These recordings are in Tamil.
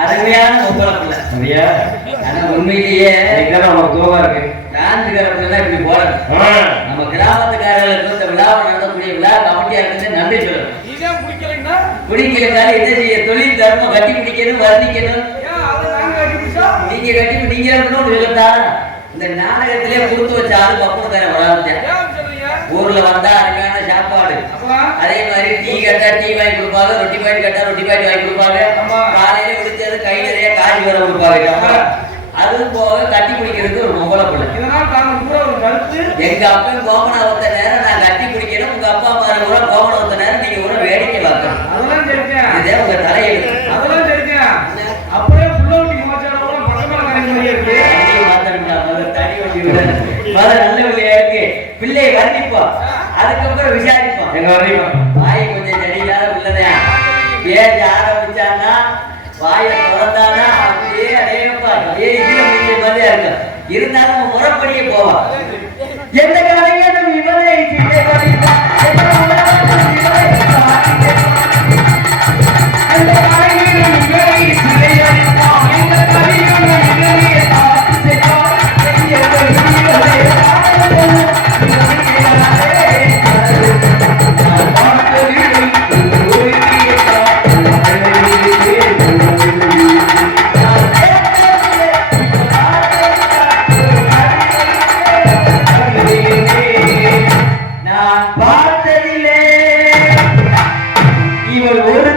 அருமையான உண்மையிலேயே நமக்கு தூவா இருக்கு. கிராமத்துக்காரர்கள் இப்படி போறாங்க நம்ம விழா கமிட்டியா இருந்து நன்றி சொல்லணும். குடிக்கிறதுனால என்ன செய்ய? தொழில் தர்மம் கட்டி பிடிக்கணும் நீங்க கட்டி நீங்க இருக்கணும்னு இந்த நாடகத்திலே கொடுத்து வச்ச ஆளு பக்கம் தானே வராதுச்சேன் ஊர்ல வந்தா அருமையான சாப்பாடு. அதே மாதிரி டீ கட்டா டீ வாங்கி கொடுப்பாங்க ரொட்டி பாயிண்ட் கட்டா ரொட்டி பாயிண்ட் வாங்கி கொடுப்பாங்க. அது கை நிறைய காஞ்சி வர உருவாக்கிட்டாங்க அது போக கட்டி குடிக்கிறதுக்கு ஒரு முகல பிள்ளை இதனால் தான் கூட ஒரு கருத்து. எங்க அப்பா கோமனா வந்த நேரம் நான் கட்டி குடிக்கணும் உங்க அப்பா அம்மா கூட கோமனா வந்த நேரம் நீங்க கூட வேடிக்கை பார்க்கணும். அதெல்லாம் தெரியும் இதே உங்க தலையில் அதெல்லாம் தெரியும் அப்படியே புள்ள ஒட்டி மாச்சாரம் கூட பக்கமா நிறைய இருக்கு. தனி ஒட்டி விட. நல்ல வழியா இருக்கு. பிள்ளையை வர்ணிப்போம். அதுக்கப்புறம் விசாரிப்போம். எங்க வரையும் வாய் கொஞ்சம் தெளிவாத பிள்ளைதான் பேச ஆரம்பிச்சான்னா வாய திறந்தானா அப்படியே அடையப்பா அப்படியே இதுல முடிஞ்ச இருந்தாலும் முறைப்படியே போவான். எந்த காலையும் நம்ம இவனே பார்த்ததில்லை இவர் ஒரு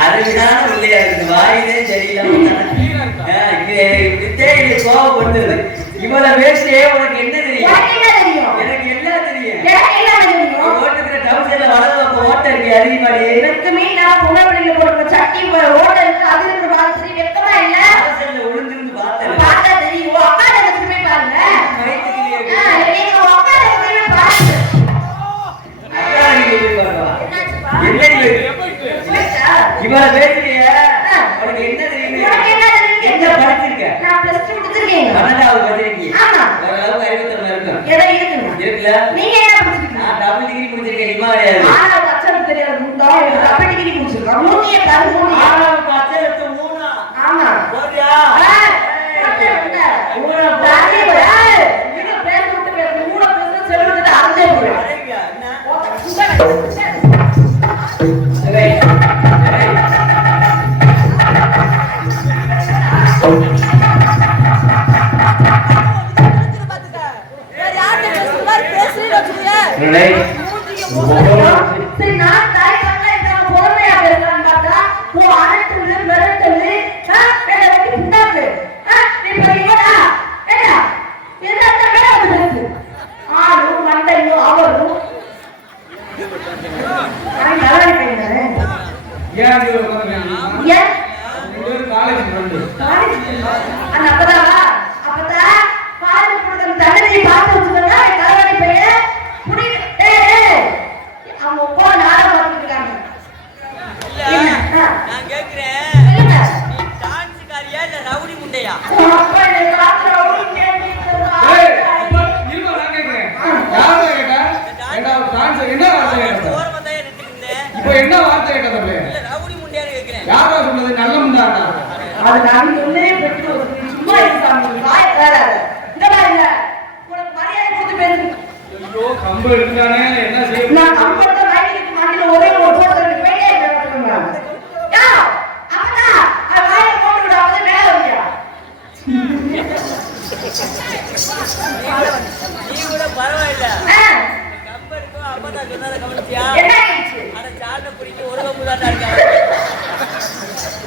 அருமையான பிள்ளையா இருக்கு வாயிலே சரியில்லாம கோவப்படுது இவளை பேசியே உனக்கு என்ன தெரியும் எனக்கு எனக்கு எல்லாம் தெரியும் ஓட்டுக்கிற டவுசர்ல வளர்ந்து ஓட்ட இருக்கு அதிகமாடி எனக்குமே நான் பொண்ணு போடுற சட்டி ஓட இருக்கு அது இருக்கு மாதிரி வெக்கமா இல்ல டவுசர்ல பார்த்தேன் பார்த்தா தெரியும் பாருங்க நீங்க பாருங்க என்ன இவளை பேசுறிய. உனக்கு என்ன உனக்கு என்ன படிச்சிருக்க நான் plus two முடிச்சிருக்கேங்க. பன்னெண்டாவது படிச்சிருக்கீங்க ஆமா. ஓரளவுக்கு அறிவுத்திறமை இருக்கும் ஏதோ இருக்குங்க. இருக்குல்ல நீங்க என்ன படிச்சிருக்கீங்க? நான் டபுள் டிகிரி முடிச்சிருக்கேன் இம்மா கிடையாது ஆறாவது தெரியாத முண்டா, double degree முடிச்சிருக்கான். ஆறாவது பத்து எடுத்து மூணா ஆமா. போறியா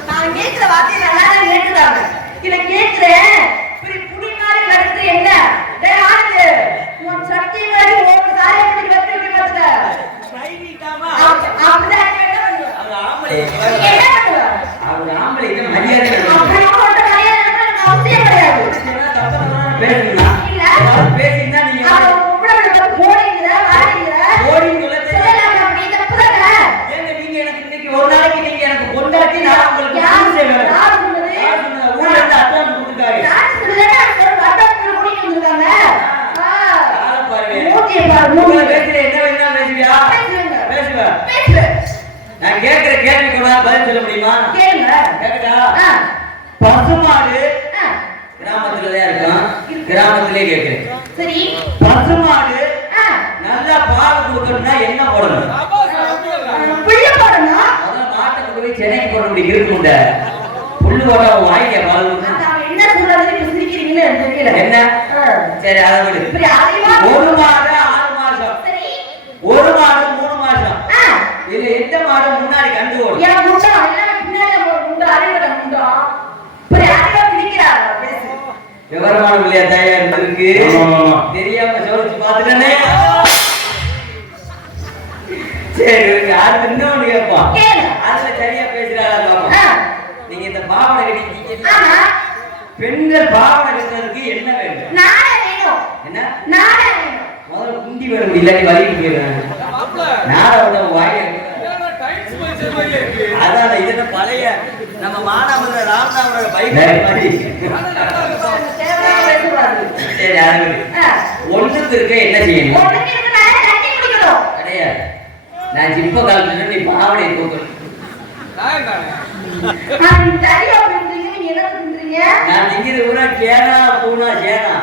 நான் கேட்கிற வார்த்தை நல்லா கேட்டுதான் பசுமாடு. ஆ, கிராமத்துல தான் இருக்கும். கிராமத்திலே கேட்கிறேன். சரி. பசுமாடு. நல்லா பால் கொடுக்கணும்னா என்ன போடணும்? புளிய போடணும். முதல்ல மாட்டை கொண்டு போய் சென்னைக்கு போட முடியும் புல்லு பால் என்ன இப்ப சிரிக்கிறீங்கன்னு தெரியல. என்ன? சரி அதை விடு. ஒரு மாடு ஆறு மாசம். ஒரு மாடு மூணு மாசம். இதுல எந்த மாடு முன்னாடி கண்டு ஓடும்? விவரமான பிள்ளையா தாயா இருந்திருக்கு. தெரியாம சோதிச்சு பாத்துட்டேனே சரி அடுத்து இன்னொன்னு கேட்போம். கேளு. அதுல சரியா பாப்போம் நீங்க இந்த பாவனை கட்டிட்டீங்க ஆமா. பெண்கள் பாவனை கட்டுறதுக்கு என்ன வேண்டும்? வேணும் என்ன? முதல்ல குண்டி வேணும் இல்லாட்டி வலிக்கு போயிடுறாங்க. நாட விட வாய அதான் இது என்ன பழைய நம்ம மானாமதுர ராமநாதரோட பைக் ஒண்ணுக்கு இருக்க என்ன செய்யணும்? கிடையாது. நான் ஜிப்ப காலத்துல நீ பாவனை நான் பூரா கேனா பூனா சேனா.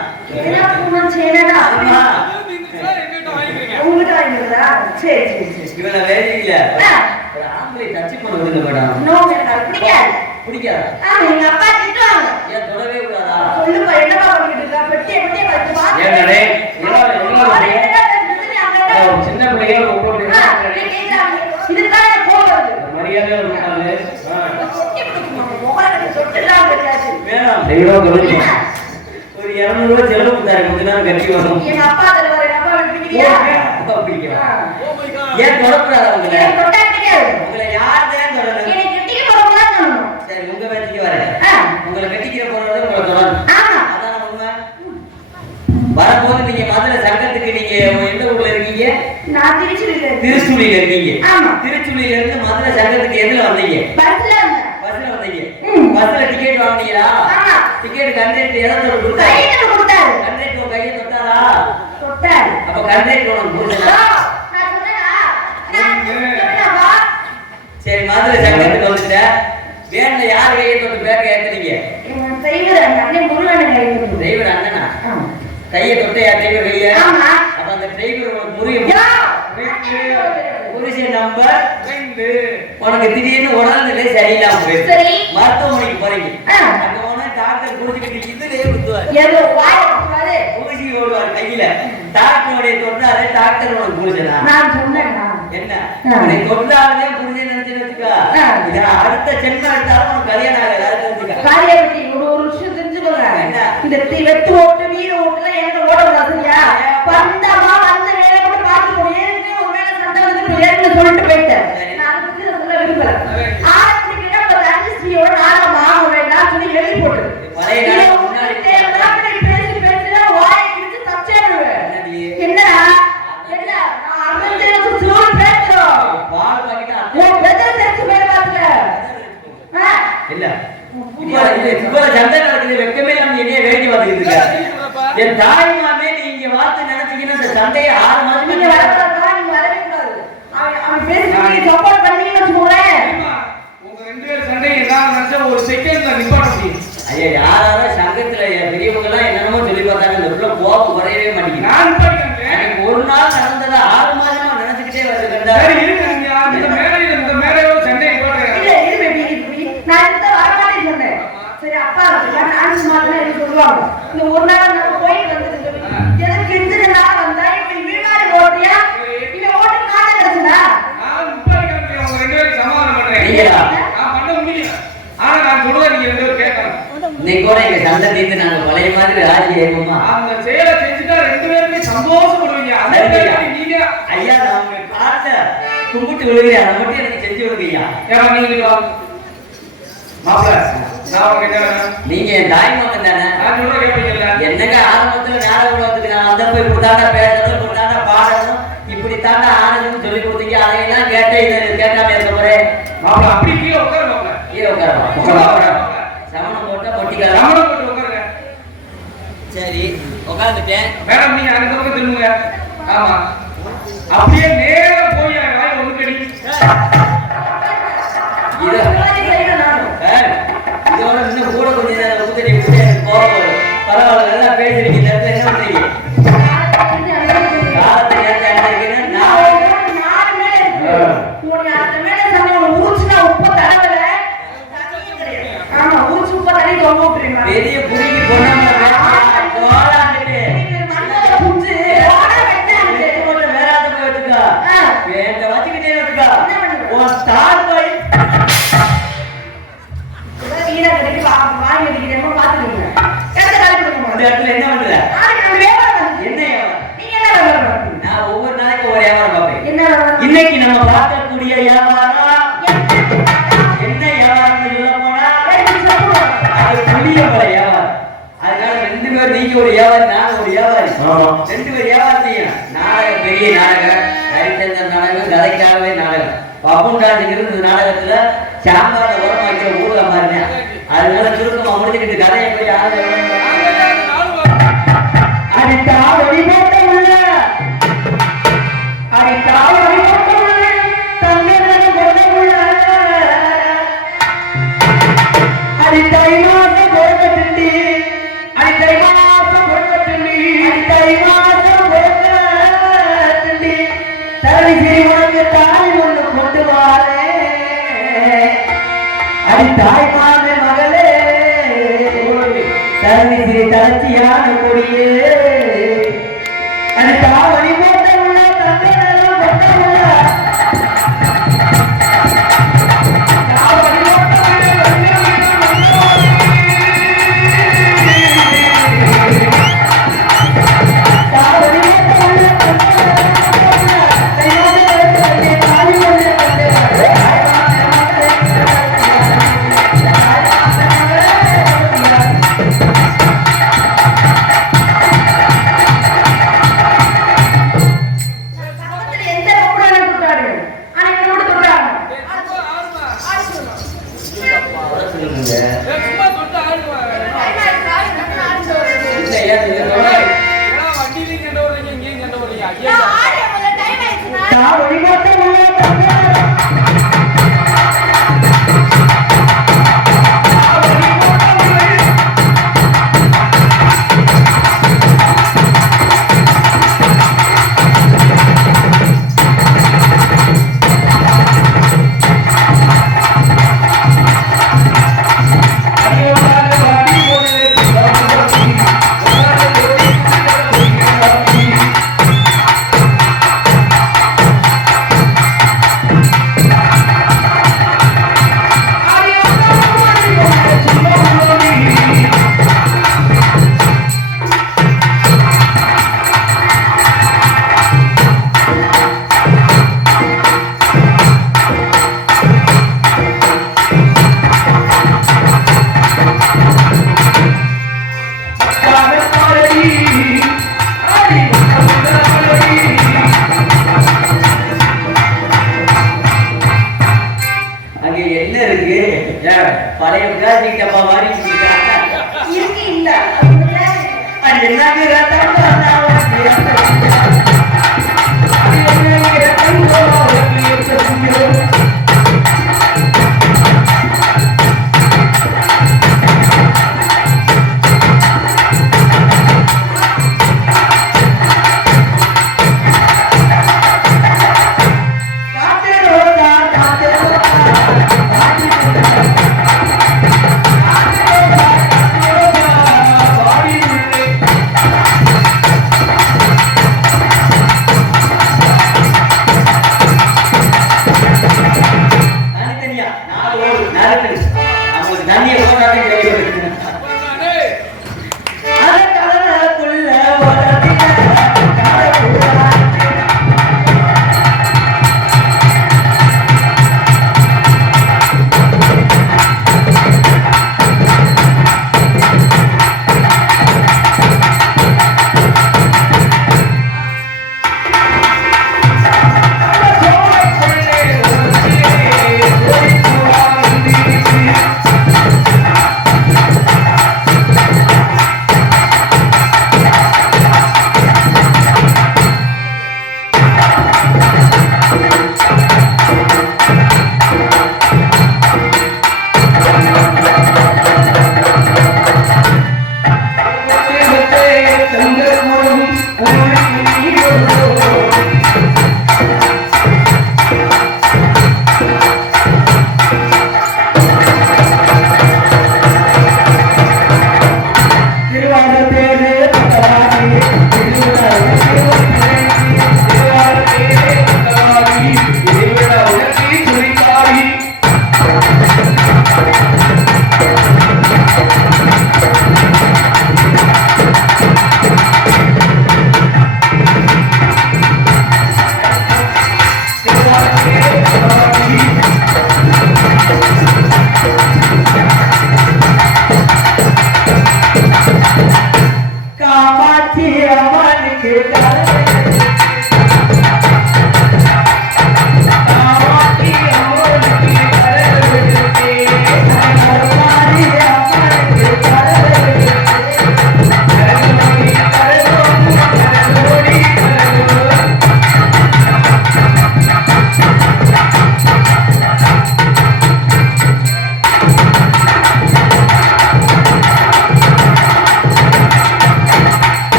உங்ககிட்ட வாங்கிக்கிறதா சரி சரி சரி இவனை. ஒரு ஆம்பளை போய் டச் பண்ண விடுங்க மேடம் இன்னும் எனக்கு அது பிடிக்காது. பிடிக்காதா? ஆமா எங்க அப்பா திட்டுவாங்க. ஏன் தொடவே கூடாதா? என்னப்பா பண்ணிட்டு இருக்கா? வச்சு என்னடா? ஒரு சின்ன எனக்கு கோவம் வருது. மரியாதையா இருக்காது. மேடம் தெய்வம் இருநூறு ரூபாய் செலவு கொடுத்தாரு. கொஞ்ச நேரம் கட்டி வரும் எங்க அப்பா தருவாரு, எங்க அப்பா. ஏன் தொடக்கூடாதா பிடிக்காது. உங்களை யார் தான் தொடரும் கட்டிக்க. சரி உங்க பேச்சுக்கு வரேன் ஆ. உங்களை கட்டிக்கிற போறது உங்களை தொடரும். அதான உண்மை வரும்போது நீங்க மதுரை சங்கத்துக்கு நீங்க எந்த ஊர்ல இருக்கீங்க நான் திருச்சியில இருக்கேன். திருச்சுழியில இருக்கீங்க ஆமா. திருச்சுழியில இருந்து மதுரை சங்கத்துக்கு எதுல வந்தீங்க பஸ்ல. பஸ்ல வந்தீங்க. பஸ்ல டிக்கெட் வாங்குனீங்களா ஆமா. டிக்கெட் கண்டக்டர் எதோட கொடுத்தாரு. கண்டக்டர் கையை தொட்டாரா தொட்டாரு. அப்ப கண்டக்டர் உனக்கு ஓ, புரிஞ்சதா நான் சொன்னேனா? நான் சொன்னேனாப்பா? சரி மதுரை சங்கத்துக்கு வந்துட்டேன் வேன்ல யார் கையை தொட்டு பேக்க ஏத்துனீங்க? அந்த அண்ணன் முருகன் அண்ணனா. கையை தொட்ட யார் டிரைவர் கையை. அப்ப அந்த முறியும் யா! புருஷன் நம்பர் ரெண்டு. உனக்கு திடீர்னு உடல்நிலை சரியில்லாம போயிடுச்சு. மருத்துவமனைக்கு போறீங்க. டாக்டர் புரிஞ்சுக்கிட்டு இதுலயே குத்துவார் ஏதோ. ஊசி ஓடுவார் கையில டாக்டருடைய தொட்டாரு டாக்டர் உனக்கு புரிஞ்சனா நான் சொன்னேன்னா? என்ன. உன்னை தொட்டாலே புரிஞ்சு நினைச்சுன்னு வச்சுக்கோ. இதை அடுத்த ஜென்மம் எடுத்தாலும் உனக்கு கல்யாணம் ஆகாது அதை தெரிஞ்சுக்க காளியாபட்டி ஒரு ஒரு விஷயம் தெரிஞ்சுக்கோங்க. இந்த தி- வெட்டு ஓட்டு, வீடு ஓட்டுலாம் என்கிட்ட ஓடக்கூடாது, சரியா? வந்தமா, வந்த வேலையை மட்டும் பார்த்துக்கணும். ஏற்கனவே ஒரு சண்டை வந்துட்டு ஏற்கனவே சொல்லிட்டு போயிட்டேன். நான் அதை பத்தி நான் சொல்ல விரும்பல. தனுஸ்ரீயோட நாடகம் ஆக வேண்டாம்னு சொல்லி எழுதி போட்டு. பழைய இதை நாடகம் உங்களுக்கு முன்னாடி தேவையில்லாம நீ பேசி பேசி வாயை கிழிச்சு தச்சே விடுவேன். என்னடி? என்னடா? என்ன? நான் அமைஞ்சருக்கு சூழ் பேசுறோம். பால் பாக்கெட் உன் வெதர் தெரிஞ்சு போய் பாத்துக்க. ஆ? இல்ல இப்போ இது இவ்வளவு சண்டை நடக்குது வெக்கமே நம்ம என்னைய வேண்டி வந்துக்கிட்டு இருக்க என் தாய் மாமே நீங்க வார்த்தை நினைச்சீங்கன்னா இந்த சண்டையை ஆறு மாசம் நீங்க வரக்கூடாதுடா, நீங்க வரவே கூடாது. அவன் அவன் பேசுறதுக்கு நீங்க support பண்ணீங்கன்னு வச்சுக்கோங்களேன். தெரியுமா? உங்க ரெண்டு பேர் சண்டையை நான் நினைச்சா ஒரு செகண்ட்ல நிப்பாட்ட முடியும் ஐயா யாராவது சங்கத்துல பெரியவங்க எல்லாம் என்னென்னமோ சொல்லி பார்த்தாங்க இந்த உள்ள கோபம் குறையவே மாட்டேங்குது நான் நிப்பாட்டிக்கிறேன் எனக்கு ஒரு நாள் நடந்ததை ஆறு மாசமா நினைச்சுக்கிட்டே வருது கண்டா சரி இருக்கு நீங்க இந்த மேடையில இந்த மேடையோட சண்டையை இல்ல, போடுறேன் இரு baby, இரு baby. நான் இந்த வரமாட்டேன்னு சொன்னேன். சரி, அப்பா இருக்காங்க, நானும் சும்மா தானே இருக்க சொல்லுவாங்க. இந்த ஒரு நாள் நான் போயிட்டு வந்ததுக்கு எனக்கு எந்த நாள் வந்தா, இவன் விமானி ஓட்டியா? இவன் ஓட்டு காண கிடைச்சதா? நான் நிப்பாட்டிக்கிறேன் உங்க ரெண்டு பேரும் சமாதானம் பண்றேன் நீங்களா? நான் பண்ண முடியும் ஆனா நான் சொல்றத நீங்க ரெண்டு பேரும் கேட்கணும் இன்னைக்கு தீர்த்து நாங்க பழைய மாதிரி ராஜி ஏகுமா அந்த செயலை செஞ்சுட்டா ரெண்டு பேருமே சந்தோஷப்படுவீங்க. அந்த நீங்க. ஐயா உங்க காலத்தை கும்பிட்டு விழுகிறேன். அதை மட்டும் எனக்கு செஞ்சு ஏமா நீங்க மாப்பிள்ள. நீங்க என் தாய் மகன் தானே? என்னங்க ஆரம்பத்துல ஞாபகம் நான் வந்த போய் இப்படித்தாண்டா பேசணும் இப்படித்தாண்டா பாடணும். இப்படித்தாண்டா ஆனதுன்னு சொல்லி கொடுத்தீங்க. அதையெல்லாம் கேட்டேன் இதை கேட்டாமே இருக்க போறேன் மாப்பிள்ள அப்படி கீழே உட்காரு மாப்பிள்ள கீழே உட்காரு. சமணம் போட்டா பொட்டிக்கலாம் கவனம் போட்டு உட்காருங்க சரி உட்காந்துட்டேன் மேடம் நீங்க அந்த பக்கம் திரும்புங்க. ஆமா. அப்படியே நேரா போய் வாய் ஒண்ணு கடி அதனால ரெண்டு பேரும் நீங்க ஒரு வியாபாரி நான் ஒரு வியாபாரி. ஆமா. ரெண்டு பேர் வியாபாரம் செய்யணும் நாடகம் பெரிய நாடகம். ஹரிச்சந்திரன் நாடகம் கதைக்காகவே நாடகம். பப்புண்டாஜுங்கிறது இந்த நாடகத்துல சாம்பார்ல உரம் வைக்கிற ஊருகா மாதிரியா அதனால சுருக்கமா முடிச்சுக்கிட்டு கதையை போய் யாரும் அடித்தா தரணி கொடியே.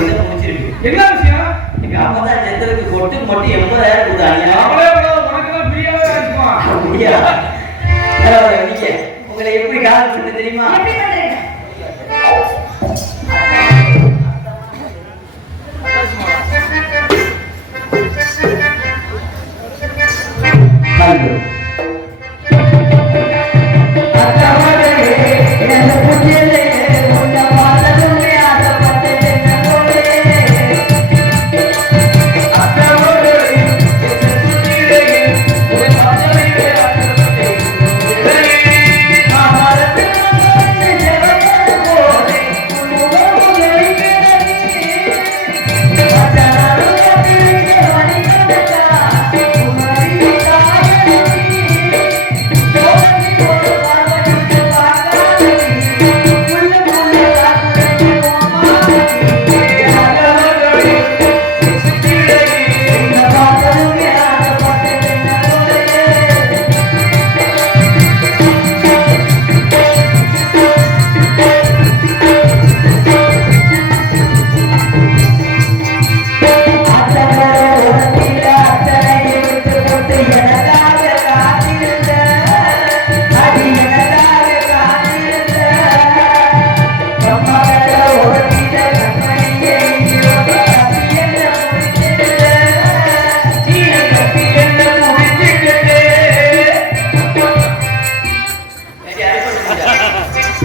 சங்கத்தை முடிச்சிருக்கு என்ன எண்பதாயிரம் கொடுத்தாங்க அவளே உனக்கெல்லாம் பிரியாவே உங்களை எப்படி காதல் தெரியுமா?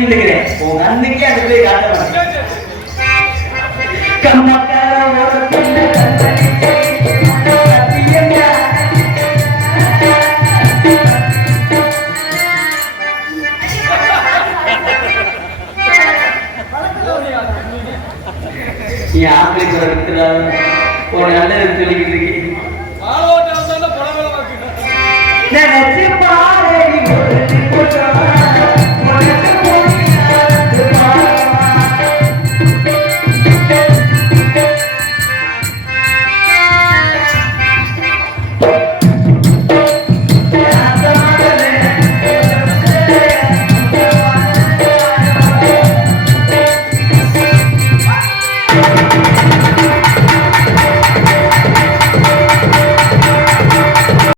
நின்றுக்கிறேன் உங்க அன்னைக்கே அது போய் காட்ட மாட்டேன் கம்மக்கார